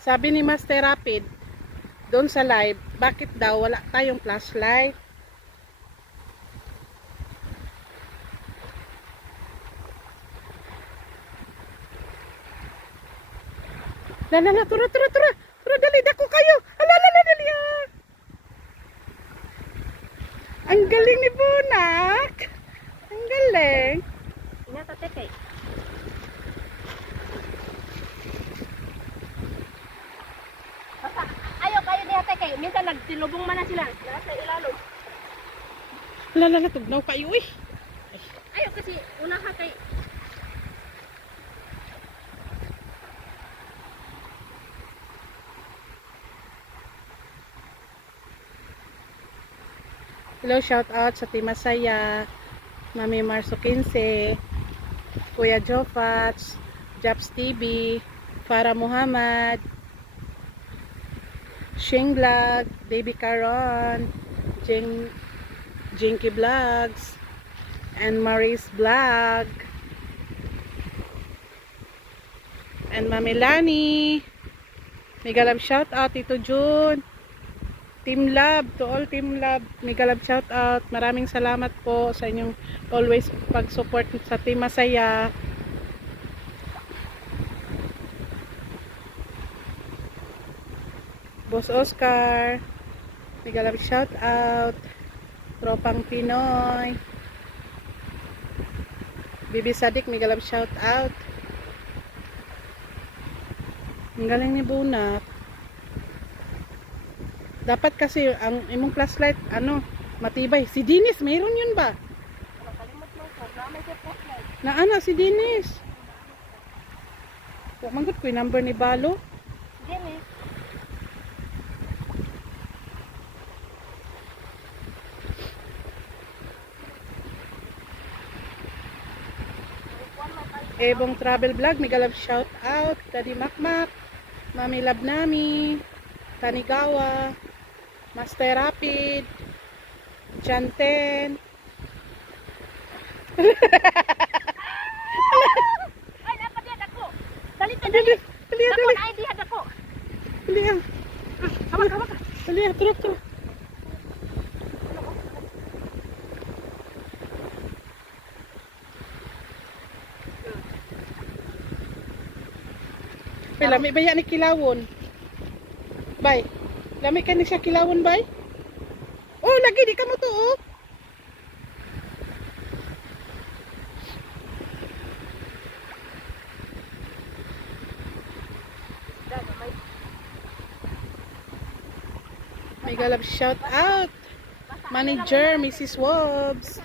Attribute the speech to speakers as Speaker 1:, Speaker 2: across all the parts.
Speaker 1: Sabi ni Master Rapid, doon sa live, bakit daw wala tayong flashlight? Lala, la, tura, tura, tura. Tura, dali, dako kayo. Ala, la, la, dali, ah. Ang galing ni Bunak. Ang galing.
Speaker 2: Nagsilubong man na sila. Nasa ilalog.
Speaker 1: Ala, la, la, tugnaw kayo, eh.
Speaker 2: Ayaw kasi una ha kay
Speaker 1: Hello, shout out sa Team Masaya, Mami Marso 15, Kuya Jofats, Japs TV, Farah Muhammad, Shing Vlog, Baby Caron, Jing, Jinky Vlogs, and Maurice Vlog, and Mami Lani. Mega love shout out Tito June. Team Love, to all Team Love, mega love shout out. Maraming salamat po sa inyong always pag-support sa Team Masaya. Boss Oscar, love shout out. Tropang Pinoy. Bibi Sadik, love shout out. Ang galing ni Bunak. Dapat kasi ang imong flashlight ano, matibay. Si Dinis, mayroon yun ba? Naana si Dinis. Wa man gud ko yung number ni Balo. Ebong Travel Vlog, mega love shout out. Daddy Makmak, Mami Love Nami, Tanigawa, Master Rapid, Chanten.
Speaker 2: Ay, dapat yan ako. Dali ta
Speaker 1: Dali,
Speaker 2: dali.
Speaker 1: dali,
Speaker 2: Ako
Speaker 1: dali.
Speaker 2: na ay diha ako.
Speaker 1: Dali, ah.
Speaker 2: Hawak hawak.
Speaker 1: dali, ah. turok, turok. Bay, lami ba yan ni kilawon? Bay, lami ka ni siya kilawon, bay? Oh, lagi di ka mo to, oh. Mega love shout out. Manager, Mrs. Wobbs.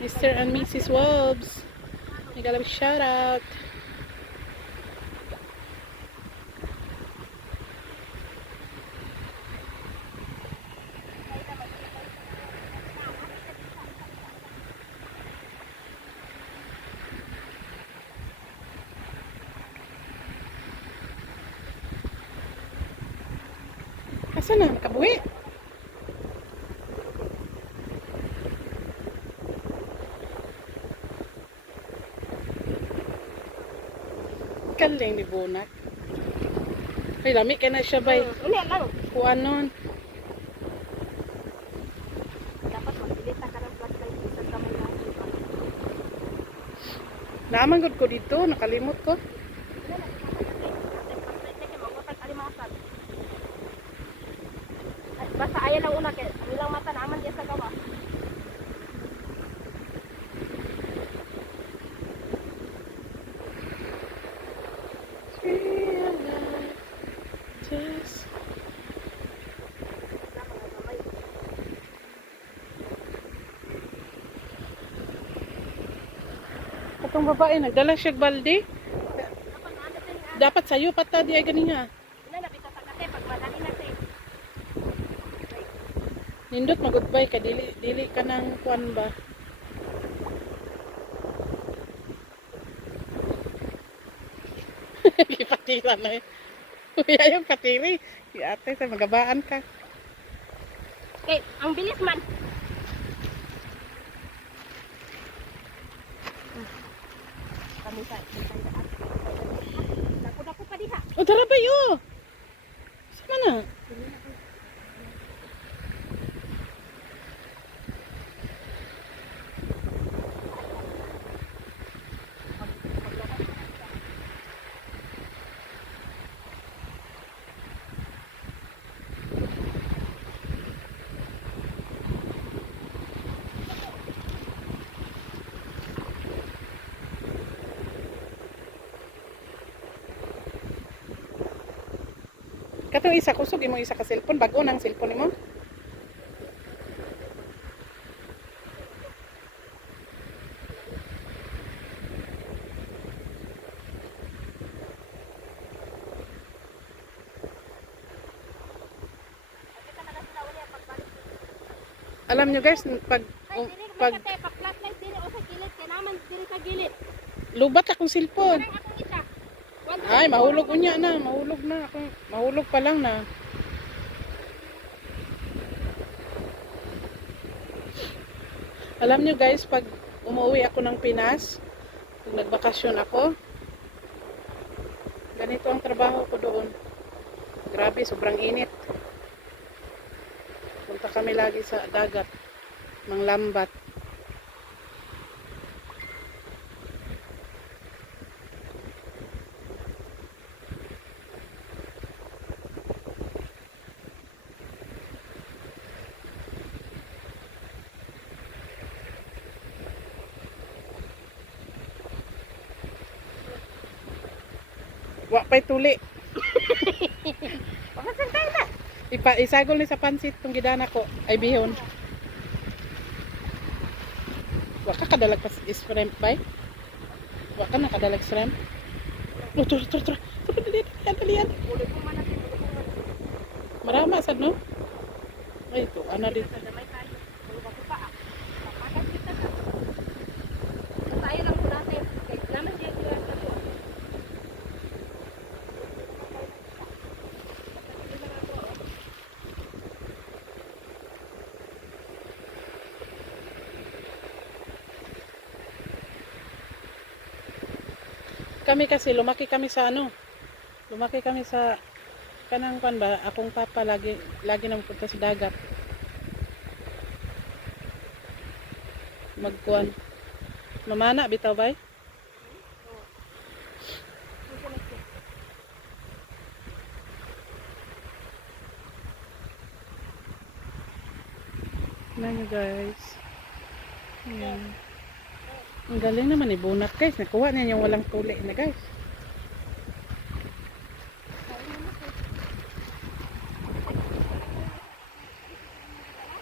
Speaker 1: Mr. and Mrs. Wobbs. Mega love shout out. Asa na? Kabuhi? Kaling ni Bunak. Ay, lami ka na siya bay.
Speaker 2: Ini lang.
Speaker 1: Kuan nun.
Speaker 2: Dapat magpilita ka ng flashlight sa kamay
Speaker 1: gud ko dito. Nakalimot ko.
Speaker 2: Basta ayaw lang una kaya ilang mata naman diya sa gawa.
Speaker 1: Just... Katong babae, nagdala siya balde. Dapat sa'yo pata di ay
Speaker 2: na say.
Speaker 1: Nindot mag-goodbye ka dili dili ka nang kuan ba. Ipatira na eh. Uy, ayaw patiri. Si ate, sa magabaan ka.
Speaker 2: Okay, ang bilis man. kami sa pa diha.
Speaker 1: O tara ba yun? Sama na. Katong isa kusog imo isa ka cellphone bago nang cellphone mo. Alam nyo guys, pag um, pag
Speaker 2: pag
Speaker 1: lubat akong cellphone.
Speaker 2: Parang akong isa. One
Speaker 1: Ay, mahulog unya na, mahulog na ako. Mahulog pa lang na. Alam nyo guys, pag umuwi ako ng Pinas, pag nagbakasyon ako, ganito ang trabaho ko doon. Grabe, sobrang init. Punta kami lagi sa dagat, manglambat. Wa pa'y tuli. Ipa, isagol ni sa pansit tong gidana ko. Ay bihon. Wa ka kadalag pas shrimp bay? Wa ka nakadalag shrimp? Oh, tara, tara, tara. Tara, dali, dali, dali, dali.
Speaker 2: Ulo mo man natin, ulo mo man natin.
Speaker 1: Marama sad no? Ay, ito, ana dito.
Speaker 2: Sa damay tayo. Ulo ba ko pa ah. Papagat kita ka. Tayo lang muna natin. Kay naman siya sila sa to.
Speaker 1: Kami kasi lumaki kami sa ano? Lumaki kami sa kanang kwan ba? Akong papa lagi lagi nang punta sa dagat. Magkuan. Mamana bitaw bay? Tingnan nyo guys. Ayan. Ang galing naman ni Bunak guys. Nakuha niya yung walang tuli na guys.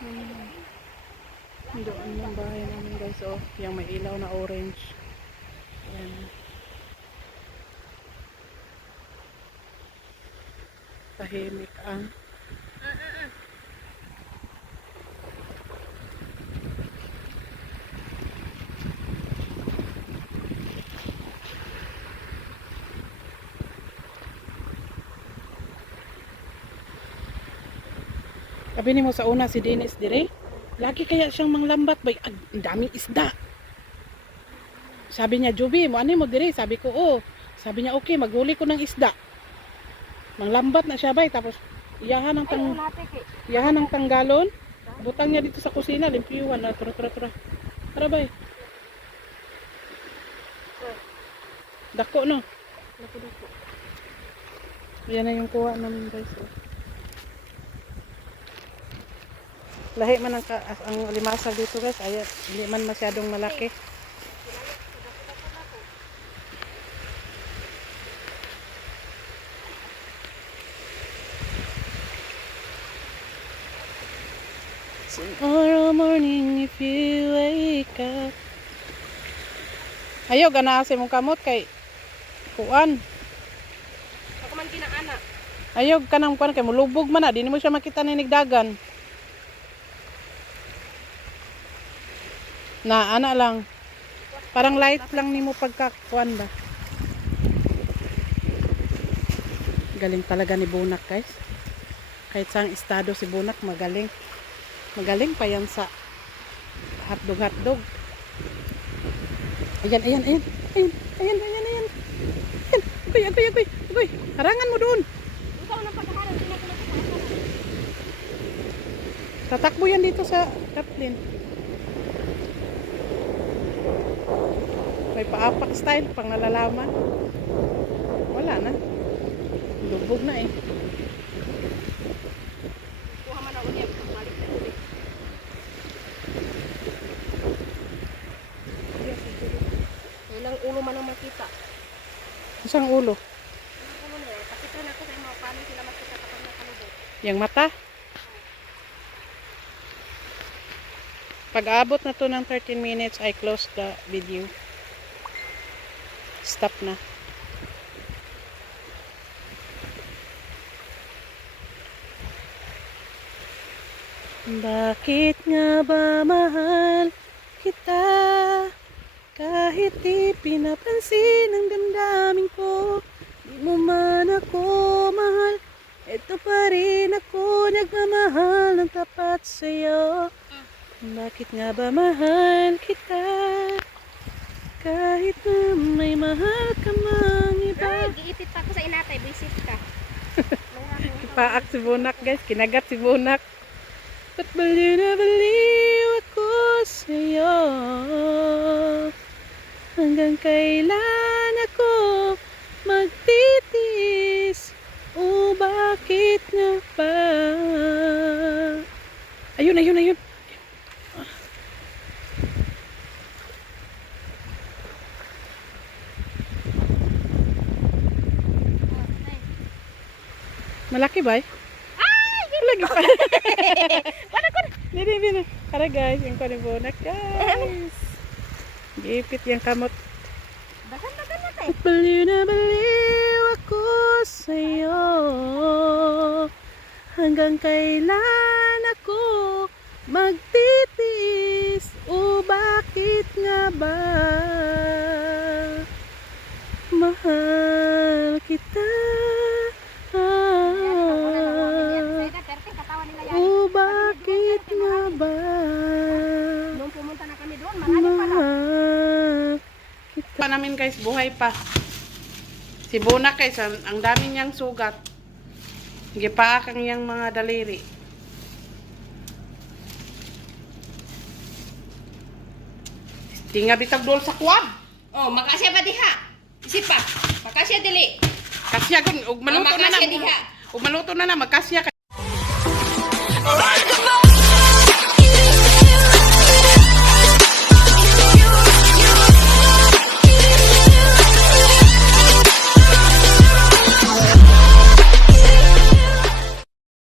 Speaker 1: Hmm. Doon yung bahay namin guys. Oh, yung may ilaw na orange. Ayan. Tahimik ang Sabi ni mo sa una si Dennis dire, lagi kaya siyang manglambat bay, ang daming isda. Sabi niya, Juby, mo ano mo dire? Sabi ko, oh. Sabi niya, okay, maghuli ko ng isda. Manglambat na siya bay, tapos iyahan ng tang iyahan ng tanggalon. Butang niya dito sa kusina, limpiyuhan na, tura, tura, tura. Tara bay. Dako no.
Speaker 2: Napudupo.
Speaker 1: Yan na yung kuha namin guys. Oh. Lahi man ang, ang limasag dito guys. Ay, hindi man masyadong malaki. Tomorrow morning if you wake up. Ayaw, ganaase mong kamot kay kuan.
Speaker 2: Ako man kinaana.
Speaker 1: Ayog ka nang kuan kay mulubog man na, di mo siya makita ni nigdagan. Na ana lang. Parang light lang nimo pagka kuan ba. Galing talaga ni Bunak, guys. Kahit saan estado si Bunak, magaling. Magaling pa yan sa hotdog-hotdog. Ayan, ayan, ayan. Ayan, ayan, ayan, ayan. ayan. Agoy, agoy, agoy, agoy. Harangan mo doon.
Speaker 2: Ikaw na nakakasama.
Speaker 1: Tatakbo yan dito sa Kathleen. May paapak style, pang nalalaman. Wala na. Lubog na eh.
Speaker 2: Kuha man ako niya, na ulit. Ilang ulo man ang makita.
Speaker 1: Isang ulo.
Speaker 2: Pakita na ako sa mga paano sila makita kapag nakalubog.
Speaker 1: Yang mata. Pag abot na to ng 13 minutes, I close the video. Stop na. Bakit nga ba mahal kita? Kahit di pinapansin ang damdamin ko Di mo man ako mahal Ito pa rin ako nagmamahal ng tapat sa'yo Bakit nga ba mahal kita? Kahit na may mahal ka mang
Speaker 2: Ay,
Speaker 1: iba
Speaker 2: giipit pa ako sa inatay, visit ka.
Speaker 1: Paak si Bunak guys, kinagat si Bunak Ba't baliw na baliw ako sa'yo? Hanggang kailan ako magtitis? O bakit nga ba? Ayun, ayun, ayun. Malaki ba? Ay! Lagi pa. Para ko. Dili, dili. Para guys, yung kani Bunak guys. Gipit yung kamot.
Speaker 2: Dahan na na tayo.
Speaker 1: Baliw na baliw ako sa'yo Hanggang kailan ako magtitiis O bakit nga ba Mahal kita guys, buhay pa. Si Bona guys, ang, ang dami niyang sugat. Gipaak ang niyang mga daliri. Tinga bitag dol sa kwad.
Speaker 2: Oh, makasya ba diha? Isip pa. Makasya dili.
Speaker 1: Kasya kun ug maluto
Speaker 2: Ah,
Speaker 1: na na.
Speaker 2: makasya diha.
Speaker 1: Ug maluto na na magkasya ka.